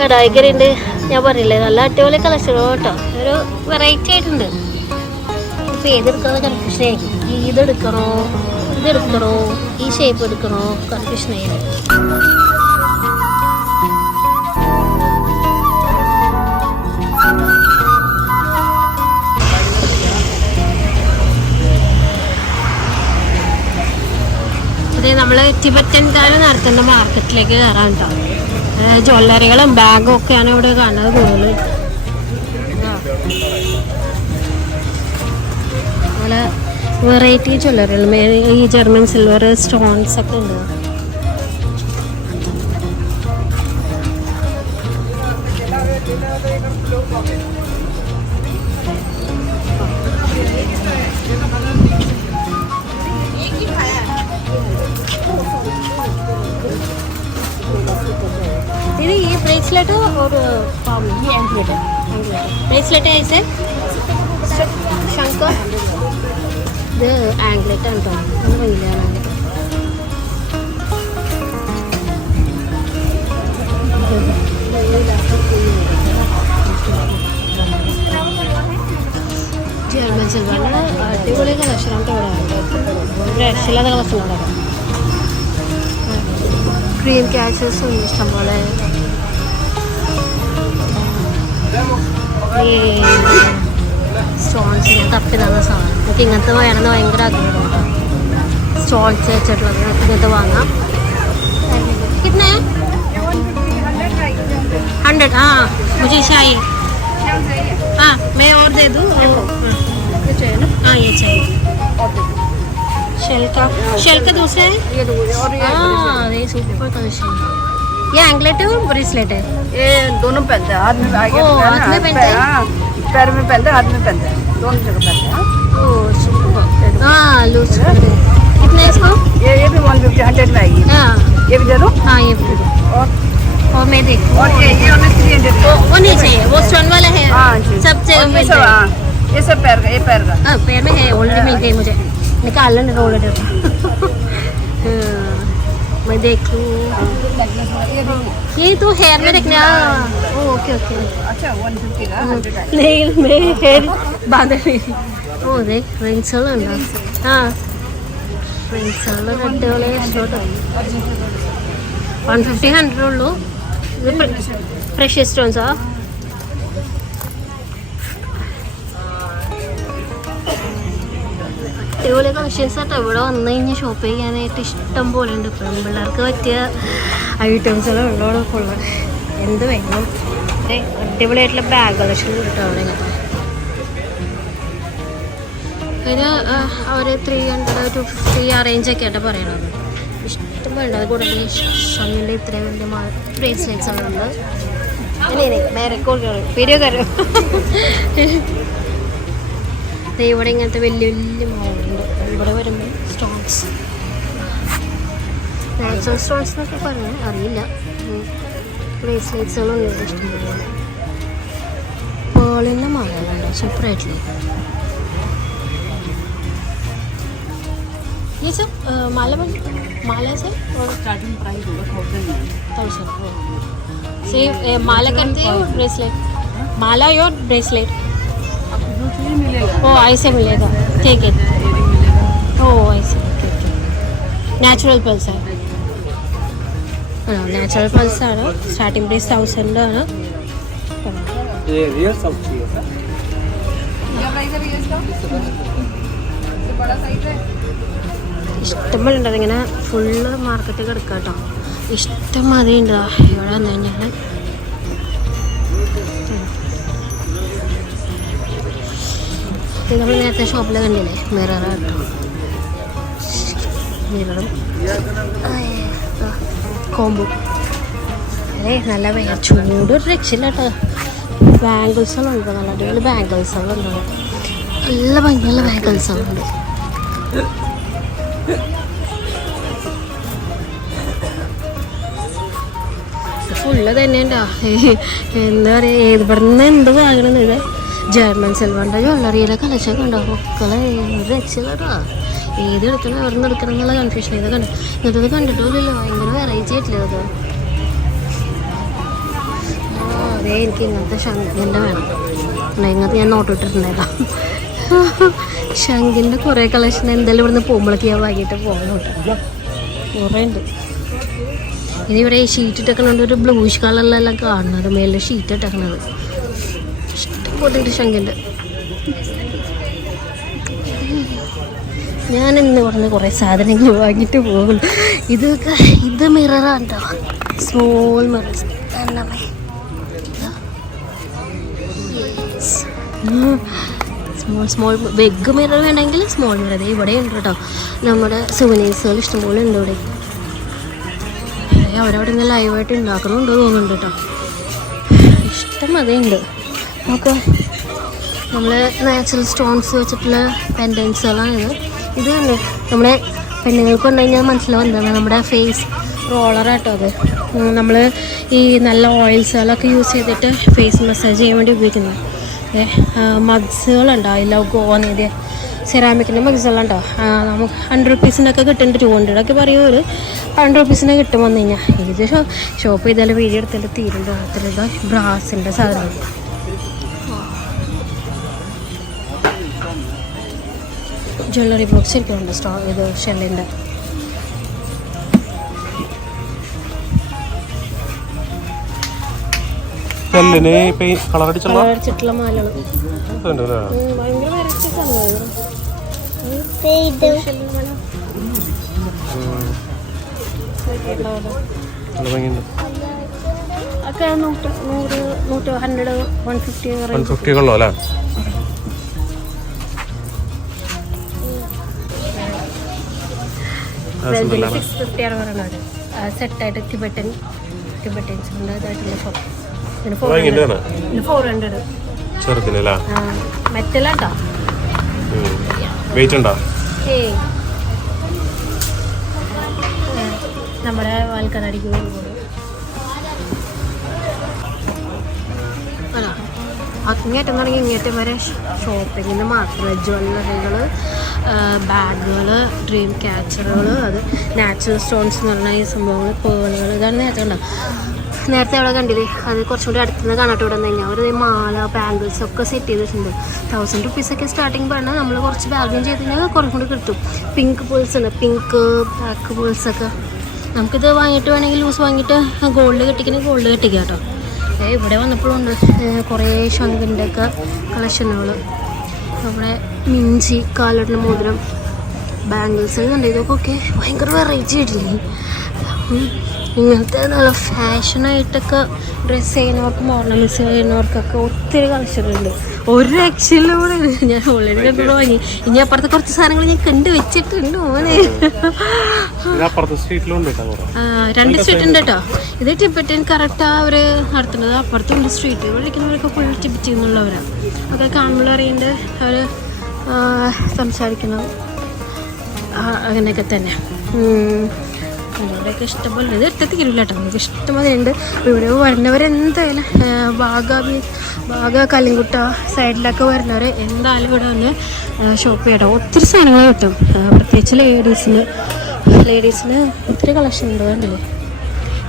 കടായിക്കറിയുണ്ട്. ഞാൻ പറയില്ലേ, നല്ല അടിപൊളി കളക്ഷനോ കേട്ടോ. ഒരു വെറൈറ്റി ആയിട്ടുണ്ട്. ഇപ്പം ഏതെടുക്കാതെ കൺഫ്യൂഷനായി. ഇതെടുക്കണോ ഇതെടുക്കണോ ഈ ഷേപ്പ് എടുക്കണോ കൺഫ്യൂഷനായി. അതെ, നമ്മൾ ടിബറ്റൻകാർ നടത്തുന്ന മാർക്കറ്റിലേക്ക് കയറാൻ കേട്ടോ. ജ്വല്ലറികളും ബാഗും ഒക്കെയാണ് ഇവിടെ കാണുന്നത് കൂടുതൽ. നല്ല വെറൈറ്റി ജ്വല്ലറികൾ, ഈ ജർമ്മൻ സിൽവർ സ്റ്റോൺസ് ഒക്കെ ഉണ്ട്. दीदी ये ब्रेसलेट और ये एंकलेट है. ब्रेसलेट है ऐसे शंख ഇത് ആംഗ്ലെറ്റ് ആണ് കേട്ടോ. അത് ഭംഗിയിലാണ്. ജർമ്മൻ സിൽവറിൻ്റെ അടിപൊളി കളക്ഷനാണ് ഇവിടെ. ഒരു രക്ഷയില്ലാത്ത കളക്ഷനാണ്. ക്രീം ക്യാച്ചസ് ഉണ്ട് ഇഷ്ടം പോലെ. ഈ സ്റ്റോൺസ് ഞാൻ തപ്പി തന്ന സാധനം. എനിക്ക് ഇങ്ങനത്തെ വേണമെന്ന് ഭയങ്കര ആഗ്രഹമാണ്. സ്റ്റോൺസ് വെച്ചിട്ടുള്ളത് ഇങ്ങനത്തെ വാങ്ങാം. कितने 100. हाँ मुझे चाहिए. हाँ मैं और दे दूँ. हाँ ये चाहिए. शेल का दूसरा है. हाँ ये सुपर कलेक्शन. ये एंकलेट है और ब्रेसलेट है. ये दोनों पहनते हैं. हाथ में आगे हाथ में पहनते हैं. पैर में पहनते हैं, हाथ में पहनते हैं, दोनों जगह पहनते हैं. ओह सुपर. हाँ लूज. कितने इसको? ये भी 150 100 में आएगी. हाँ ये भी दे दो. हाँ ये भी दो. और मैं देखूँ. और ये 300. वो नहीं चाहिए, वो स्टोन वाला है. हाँ सब जगह मिलता है. ये सब पैर का, ये पैर का. हाँ पैर में है, ऑलरेडी मिल गई मुझे. निकालना ऑलरेडी. मैं देख लूँ. ये तो हेयर में रखना. Okay okay. अच्छा 150 का 100 का. नहीं मैं हेयर बांध रही. ഓ അതെ റിങ്സുകളുണ്ടോ? ആ റിങ്സുകൾ അടിപൊളി ഇഷ്ടോട്ടോ. 150 100 ഉള്ളൂ. ഇത് പ്രഷ്യസ് സ്റ്റോൺസാ. അടിപൊളി കളക്ഷൻസ് ആട്ടോ. ഇവിടെ വന്നു കഴിഞ്ഞാൽ ഷോപ്പ് ചെയ്യാനായിട്ട് ഇഷ്ടം പോലെ ഉണ്ട്. ഇപ്പം പിള്ളേർക്ക് പറ്റിയ ഐറ്റംസുകൾ ഉള്ളതൊക്കെ ഉള്ളത്. എന്ത് വേണം. അടിപൊളിയായിട്ടുള്ള ബാഗ് കളക്ഷൻ കിട്ടും അവിടെ. അതിന് അവർ 300 to 250 ആ റേഞ്ചൊക്കെ ആയിട്ട് പറയണത്. ഇഷ്ടം വേണ്ട. അത് കൂടാതെ ഷമ്മിൻ്റെ ഇത്രയും വലിയ ബ്രേസ്ലെറ്റ്സുകളുണ്ട്. പെരുകാരോ ഇവിടെ ഇങ്ങനത്തെ വലിയ വലിയ മോളുണ്ട്. ഇവിടെ വരുമ്പോൾ സ്റ്റോൺസ്, നാച്ചുറൽ സ്റ്റോൺസ് എന്നൊക്കെ പറഞ്ഞു അറിയില്ല. ബ്രേസ്ലെറ്റ്സുകളുണ്ട് ഇഷ്ടംപോലെ. പേളിൻ്റെ മാലകളുണ്ട് സൂപ്പറായിട്ടില്ലേ. ये सब माला से और स्टार्टिंग प्राइस होगा 1000. सिर्फ माला करते हो ब्रेसलेट. माला और ब्रेसलेट आपको जो चाहिए मिलेगा. ओ ऐसे मिलेगा. ठीक है. ओ ऐसे നാച്ചുറൽ പൾസ് ആണ്. നാച്ചുറൽ പൾസ് ആണ്. സ്റ്റാർട്ടിംഗ് പ്രൈസ് 1000 ആണ്. ये रियल सब चाहिए सर. क्या प्राइस है भैया इसका? इससे बड़ा साइज है. ഇഷ്ടംപോലെ ഉണ്ട്. അതിങ്ങനെ ഫുള്ള് മാർക്കറ്റ് കിടക്കുക കേട്ടോ. ഇഷ്ടംമാതിരി ഉണ്ട് ഇവിടെ വന്നു കഴിഞ്ഞാൽ. ഇത് നമ്മൾ നേരത്തെ ഷോപ്പിൽ കണ്ടില്ലേ, മിററാണ് കേട്ടോ. മിററും കോമ്പോ. അതെ നല്ല ചൂട് ഒരു രക്ഷയില്ല കേട്ടോ. ബാംഗിൾസുകളുണ്ട്. നല്ല അടിപൊളി ബാംഗിൾസുകളുണ്ട്. നല്ല ഭംഗിയുള്ള ബാംഗിൾസുകളുണ്ട്. ഫുള്ള് തന്നെ ഉണ്ടോ. എന്താ പറയുക, ഇവിടുന്ന് എന്ത് വാങ്ങണമെന്ന്. ഇത് ജർമ്മൻ സിൽവറിൻ്റെ ജ്വല്ലറിയിലെ കളക്ഷനൊക്കെ ഉണ്ടോ. മക്കളെ ഒരു രക്ഷയില്ലട്ടോ. ഏത് എടുക്കണം എവിടെ നിന്ന് എടുക്കണം എന്നുള്ള കൺഫ്യൂഷൻ. ഇത് കണ്ടു ഇങ്ങനത്തത് കണ്ടിട്ടില്ലല്ലോ. ഭയങ്കര വെറൈറ്റി ആയിട്ടില്ല ഇത്. എനിക്ക് ഇങ്ങനത്തെ ശംഖിൻ്റെ വേണം. ഇങ്ങനത്തെ ഞാൻ നോട്ട് ഇട്ടിട്ടുണ്ടായതാ. ശംഖിൻ്റെ കുറേ കളക്ഷൻ എന്തായാലും ഇവിടുന്ന് പോകുമ്പോഴേക്ക് ഞാൻ വാങ്ങിയിട്ട് പോകണം കേട്ടോ. കുറേ ഉണ്ട്. ഇനി ഇവിടെ ഷീറ്റ് ഇട്ടേക്കണോണ്ട് ഒരു ബ്ലൂഷ് കളറിലെല്ലാം കാണുന്നത്, മേലെ ഷീറ്റ് ഇട്ടേക്കണത് ഇഷ്ടംപോലെ ഉണ്ട് ശംഖിൻ്റെ. ഞാൻ ഇന്ന് പറഞ്ഞ് കുറേ സാധനങ്ങൾ വാങ്ങിയിട്ട് പോകുള്ളൂ. ഇത് മിററാണ് കേട്ടോ, small mirror. Small big mirror വേണമെങ്കിൽ സ്മോൾ മിറർ ഇവിടെ ഉണ്ട് കേട്ടോ. നമ്മുടെ സുവനീഴ്സുകൾ ഇഷ്ടംപോലെ ഉണ്ട് ഇവിടെ. അവരവിടെ നിന്ന് ലൈവായിട്ട് ഉണ്ടാക്കണമുണ്ട് തോന്നുന്നുണ്ട് കേട്ടോ. ഇഷ്ടം അതുണ്ട്. നമുക്ക് നമ്മൾ നാച്ചുറൽ സ്റ്റോൺസ് വെച്ചിട്ടുള്ള പെൻഡൻസുകളാണ് ഇത് തന്നെ. നമ്മുടെ പെണ്ണുങ്ങൾക്ക് കൊണ്ടു കഴിഞ്ഞാൽ മനസ്സിലാവും എന്താണ് നമ്മുടെ ഫേസ് റോളറാട്ടോ. അത് നമ്മൾ ഈ നല്ല ഓയിൽസുകളൊക്കെ യൂസ് ചെയ്തിട്ട് ഫേസ് മസാജ് ചെയ്യാൻ വേണ്ടി ഉപയോഗിക്കുന്നത്. മഗ്സുകളുണ്ടോ, അതിൽ ഗോവ സെറാമിക്കിൻ്റെ മഗ്സുകളുണ്ടോ, നമുക്ക് 100 റുപ്പീസിനൊക്കെ കിട്ടുന്നുണ്ട്. 200 പറയും, ഒരു 100 റുപ്പീസിന് കിട്ടും വന്നു കഴിഞ്ഞാൽ. ഇത് ഷോപ്പ് ചെയ്താൽ വീഡിയോ എടുത്തിട്ട് തീരുണ്ട്. അത്രയുടെ ബ്രാസിൻ്റെ സാധനം. ജ്വല്ലറി ബോക്സ് ഇരിക്കുന്നുണ്ട് ഇത് ഷെല്ലിൻ്റെ. കളറടിച്ചിട്ടുള്ള മാലകൾ ഭയങ്കര വെറൈറ്റി സാധനമാണ്. ഒക്കെ 100, 100, 150 കൊള്ളോ അല്ലേ? വെൽഡിന് 650 ആണ് പറയുന്നത്. സെറ്റായിട്ട് ടിബറ്റൻസ് ഇതായിട്ടുള്ള 400 ചെറുതിനല്ലേ? മെറ്റലാട്ടോ. വെയിറ്റ് ഉണ്ടോ? നമ്മുടെ വാൽക്കടടിക്ക് അങ്ങേറ്റം തുടങ്ങി ഇങ്ങേറ്റം വരെ ഷോപ്പിങ്ങിന് മാത്രമല്ല. ജ്വല്ലറികൾ, ബാഗുകൾ, ഡ്രീം ക്യാച്ചറുകൾ, അത് നാച്ചുറൽ സ്റ്റോൺസ് എന്ന് പറഞ്ഞ ഈ സംഭവങ്ങൾ, പേളുകൾ, ഇതാണ് നേരത്തെ ഉണ്ടാവും. നേരത്തെ അവിടെ കണ്ടില്ലേ, അത് കുറച്ചും കൂടി അടുത്തുനിന്ന് കാണാട്ട് ഇവിടെ നിന്ന് കഴിഞ്ഞാൽ അവർ മാല, ബാംഗിൾസ് ഒക്കെ സെറ്റ് ചെയ്തിട്ടുണ്ട്. 1000 റുപ്പീസൊക്കെ സ്റ്റാർട്ടിങ് പറഞ്ഞാൽ നമ്മൾ കുറച്ച് ബാർഗിൻ ചെയ്ത് കഴിഞ്ഞാൽ കുറച്ചും കൂടി കിട്ടും. പിങ്ക് പേൾസ് ഉണ്ട്, പിങ്ക് ബ്ലാക്ക് പേൾസൊക്കെ. നമുക്കിത് വാങ്ങിയിട്ട് വേണമെങ്കിൽ ലൂസ് വാങ്ങിയിട്ട് ഗോൾഡ് കെട്ടിക്കണേ ഗോൾഡ് കെട്ടിക്കുക കേട്ടോ. ഇവിടെ വന്നപ്പോഴുണ്ട് കുറേ ശംഖിൻ്റെ ഒക്കെ കളക്ഷനുകൾ. നമ്മുടെ മിഞ്ചി, കാലിടുന്ന മോതിരം, ബാംഗിൾസ് ഉണ്ട്. ഇതൊക്കെ ഭയങ്കര വെറൈറ്റി ആയിട്ടില്ലേ? ഇങ്ങനത്തെ നല്ല ഫാഷനായിട്ടൊക്കെ ഡ്രസ്സ് ചെയ്യുന്നവർക്കും ഓർണമെൻറ്റ്സ് ചെയ്യുന്നവർക്കൊക്കെ ഒത്തിരി കളക്ഷനുണ്ട്. ഒരു രക്ഷയിലൂടെ ഞാൻ ഓൾറെഡി കണ്ടോട് വാങ്ങി. ഇനി അപ്പുറത്തെ കുറച്ച് സാധനങ്ങൾ ഞാൻ കണ്ടു വെച്ചിട്ടുണ്ട്. മോനെ 2 സ്ട്രീറ്റ് ഉണ്ട് കേട്ടോ. ഇത് ടിബറ്റൻ കറക്റ്റാ അവർ നടത്തുന്നത്. അപ്പുറത്തുണ്ട് സ്ട്രീറ്റ്. വിളിക്കുന്നവരൊക്കെ ഫുൾ ടിബറ്റ് ചെയ്യുന്നുള്ളവരാണ്. ഒക്കെ കാണുമ്പോൾ അറിയുന്നുണ്ട് അവർ സംസാരിക്കണം അങ്ങനെയൊക്കെ തന്നെ. ഇവിടെയൊക്കെ ഇഷ്ടംപോലെ ഇത് എടുത്ത് തീരില്ല കേട്ടോ. നമുക്ക് ഇഷ്ടംപോലെ ഉണ്ട്. ഇവിടെ വരുന്നവരെന്തായാലും ബാഗ കല്ലിൻകുട്ട സൈഡിലൊക്കെ വരുന്നവർ എന്തായാലും ഇവിടെ വന്ന് ഷോപ്പ് ചെയ്യട്ടോ. ഒത്തിരി സാധനങ്ങൾ കിട്ടും. പ്രത്യേകിച്ച് ലേഡീസിന് ഒത്തിരി കളക്ഷൻ ഉണ്ട്. കണ്ടില്ലേ?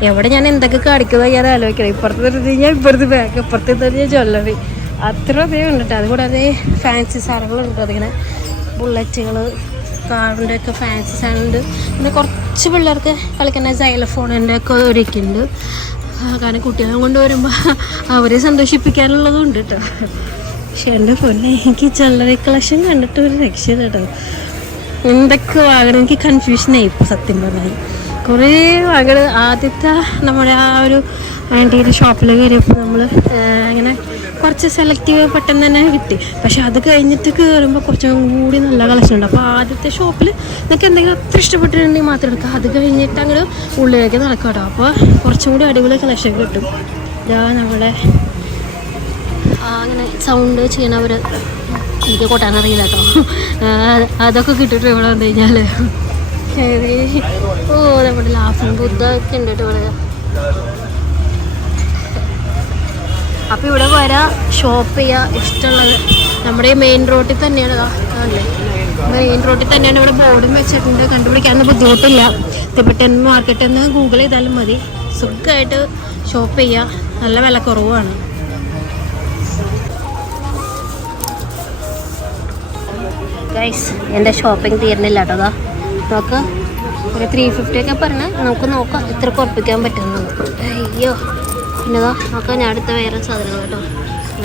എവിടെ ഞാൻ എന്തൊക്കെ കാണിക്കുന്നത് ഞാൻ ആലോചിക്കണം. ഇപ്പുറത്ത് തരുന്നത് ഞാൻ ഇപ്പുറത്ത് ബാഗ്, ഇപ്പുറത്ത് തരുന്നത് ജ്വല്ലറി, അത്ര അതേ ഉണ്ട് കേട്ടോ. അതുകൂടാതെ ഫാൻസി സാധനങ്ങളുണ്ട്. അതിങ്ങനെ ബുള്ളറ്റുകൾ, കാറിൻ്റെ ഒക്കെ ഫാൻസി സാധനമുണ്ട്. പിന്നെ കുറച്ച് പിള്ളേർക്ക് കളിക്കുന്ന സൈലഫോണിൻ്റെ ഒക്കെ ഒരുക്കുന്നുണ്ട്. കാരണം കുട്ടികളെ കൊണ്ടുവരുമ്പോൾ അവരെ സന്തോഷിപ്പിക്കാനുള്ളതും ഉണ്ട് കേട്ടോ. പക്ഷെ എൻ്റെ പൊന്നെ, എനിക്ക് ജ്വല്ലറി കളക്ഷൻ കണ്ടിട്ട് ഒരു രക്ഷയില്ല കേട്ടോ. എന്തൊക്കെ വാങ്ങണം എനിക്ക് കൺഫ്യൂഷനായി ഇപ്പോൾ സത്യം പറഞ്ഞാൽ. കുറേ വാങ്ങണം. ആദ്യത്തെ നമ്മുടെ ആ ഒരു ആൻറ്റിയുടെ ഷോപ്പിൽ കയറിയപ്പോൾ നമ്മൾ അങ്ങനെ കുറച്ച് സെലക്റ്റീവ് പെട്ടെന്ന് തന്നെ കിട്ടി. പക്ഷെ അത് കഴിഞ്ഞിട്ട് കയറുമ്പോൾ കുറച്ചും കൂടി നല്ല കളക്ഷൻ ഉണ്ട്. അപ്പോൾ ആദ്യത്തെ ഷോപ്പിൽ നിങ്ങൾക്ക് എന്തെങ്കിലും അത്ര ഇഷ്ടപ്പെട്ടിട്ടുണ്ടെങ്കിൽ മാത്രം എടുക്കുക. അത് കഴിഞ്ഞിട്ട് അങ്ങനെ ഉള്ളിലേക്ക് നടക്കാം കേട്ടോ. അപ്പോൾ കുറച്ചും കൂടി അടിപൊളി കളക്ഷൻ കിട്ടും. ഇതാ നമ്മളെ അങ്ങനെ സൗണ്ട് ചെയ്യണവർ എനിക്ക് കൊട്ടാനറിയില്ല കേട്ടോ. അതൊക്കെ കിട്ടിയിട്ട് ഇവിടെ വന്നു കഴിഞ്ഞാൽ നമ്മുടെ ലാഫിംഗ് ബുദ്ധ ഒക്കെ ഉണ്ട് കേട്ടോ ഇവിടെ. അപ്പോൾ ഇവിടെ വരാം, ഷോപ്പ് ചെയ്യുക. ഇഷ്ടമുള്ളത് നമ്മുടെ ഈ മെയിൻ റോഡിൽ തന്നെയാണ്. അല്ലേ, മെയിൻ റോഡിൽ തന്നെയാണ്. ഇവിടെ ബോർഡും വെച്ചിട്ടുണ്ട്. കണ്ടുപിടിക്കാനൊന്നും ബുദ്ധിമുട്ടില്ല. ടിബറ്റൻ മാർക്കറ്റ് എന്ന് ഗൂഗിൾ ചെയ്താലും മതി. സുഖമായിട്ട് ഷോപ്പ് ചെയ്യുക. നല്ല വില കുറവാണ്. ഗൈസ് എൻ്റെ ഷോപ്പിംഗ് തീരുന്നില്ല കേട്ടോ. അതാ നോക്ക്, ഒരു 350 ഒക്കെ പറഞ്ഞാൽ നമുക്ക് നോക്കാം എത്ര കുറപ്പിക്കാൻ പറ്റുമെന്ന്. അയ്യോ, പിന്നെതാ നോക്കാം, ഞാൻ അടുത്ത വേറെ സാധനങ്ങൾ കേട്ടോ.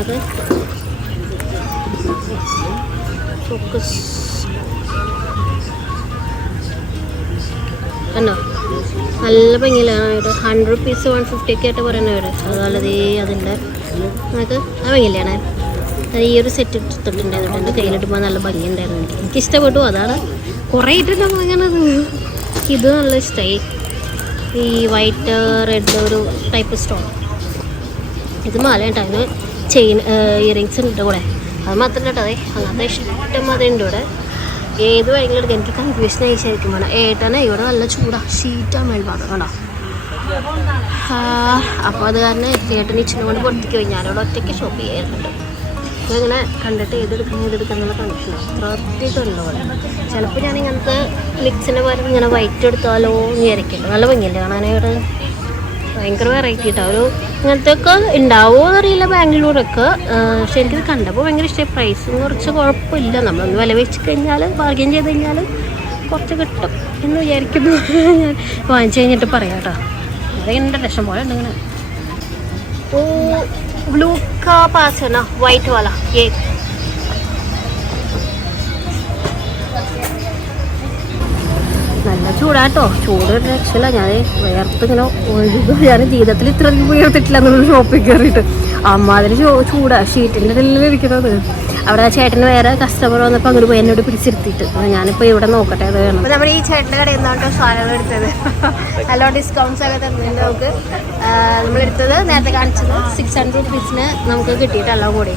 അത് ഫോക്കസ് കണ്ടോ, നല്ല ഭംഗിയിലാണ് കേട്ടോ. 100 rupees 150 ഒക്കെ ആയിട്ട് പറയുന്നത്. അതുപോലെ അതിൻ്റെ നമുക്ക് ആ ഭംഗിയിലാണ്. അത് ഈ ഒരു സെറ്റ് എടുത്തിട്ടുണ്ടായിരുന്നു, എൻ്റെ കയ്യിലിട്ടുമ്പോൾ നല്ല ഭംഗിയുണ്ടായിരുന്നു. എനിക്ക് ഇഷ്ടപ്പെട്ടു, അതാണ് കുറേ ഇട്ടിട്ട് വാങ്ങണത്. ഇത് നല്ല ഇഷ്ടമായി, ഈ വൈറ്റ് റെഡ് ഒരു ടൈപ്പ് സ്റ്റോൺ. ഇത് മാല കേട്ടോ, അതിന് ചെയിൻ ഇയറിങ്സ് ഉണ്ട് കൂടെ. അത് മാത്രമല്ല കേട്ടോ, അതെ അങ്ങനത്തെ ഇഷ്ടം അത് ഉണ്ട് ഇവിടെ. ഏത് ഭയങ്കര എടുക്കുക, എനിക്ക് കൺഫ്യൂഷൻ ആയി ശരിക്കും വേണം. ഏട്ടനെ ഇവിടെ നല്ല ചൂടാണ്, ഷീറ്റാണ് മേൽഭാഗം കണ്ടോ. അപ്പോൾ അത് കാരണം ഏട്ടന് ഇച്ചിരി കൊണ്ട് പുറത്തേക്ക് പോയി, ഞാനിവിടെ ഒറ്റയ്ക്ക് ഷോപ്പ് ചെയ്യാറുണ്ട്. അപ്പോൾ ഇങ്ങനെ കണ്ടിട്ട് ഏതെടുക്കാന്നുള്ള കൺഫ്യൂഷൻ അത്രയ്ക്കുണ്ടോ പോലെ. ചിലപ്പോൾ ഞാൻ ഇങ്ങനത്തെ മിക്സിൻ്റെ പകരം ഇങ്ങനെ വൈറ്റ് എടുത്താലോ എന്ന് വിചാരിക്കുന്നുണ്ട്. നല്ല ഭംഗിയല്ലേ കാണാനായിട്ട്, ഭയങ്കര വെറൈറ്റി കേട്ടോ. ഒരു ഇങ്ങനത്തെ ഒക്കെ ഉണ്ടാവുമോ എന്നറിയില്ല ബാംഗ്ലൂരൊക്കെ. പക്ഷെ എനിക്കിത് കണ്ടപ്പോൾ ഭയങ്കര ഇഷ്ടമായി. പ്രൈസും കുറച്ച് കുഴപ്പമില്ല, നമ്മളൊന്ന് വില വെച്ച് കഴിഞ്ഞാൽ ബാർഗെയിൻ ചെയ്ത് കഴിഞ്ഞാൽ കുറച്ച് കിട്ടും എന്ന് വിചാരിക്കുന്നു. ഞാൻ വാങ്ങിച്ചു കഴിഞ്ഞിട്ട് പറയാം കേട്ടോ. അതെൻ്റെ ലക്ഷം പോലെ ഉണ്ട് ഇങ്ങനെ. ഓ ब्लू का पास है ना, वाइट वाला ये നല്ല ചൂടാട്ടോ. ചൂട് ഒരു രക്ഷയില്ല. ഞാൻ വേർത്ത് ഇങ്ങനെ ഒഴുകും. ഞാൻ ജീവിതത്തിൽ ഇത്ര ഉയർത്തിട്ടില്ല എന്നുള്ള ഷോപ്പിൽ കയറിയിട്ട്. അമ്മാതിരി ചൂടാ, ഷീറ്റിൻ്റെ ഇടയിൽ ഇരിക്കുന്നത്. അവിടെ ചേട്ടന് വേറെ കസ്റ്റമർ വന്നപ്പോൾ അങ്ങോട്ട് പോയി എന്നോട് പിടിച്ചിരുത്തിയിട്ട് ഞാനിപ്പോൾ ഇവിടെ നോക്കട്ടെ അത് വേണം. അപ്പോൾ നമ്മൾ ഈ ചേട്ടൻ്റെ കടയിൽ നിന്നാട്ടോ സാധനങ്ങൾ എടുത്തത്. നല്ല ഡിസ്കൗണ്ട്സ് ഒക്കെ തന്നിട്ടുണ്ട് നമുക്ക്. നമ്മളെടുത്തത് നേരത്തെ കാണിച്ചത് 600 rupees നമുക്ക് കിട്ടിയിട്ടെല്ലാം കൂടി.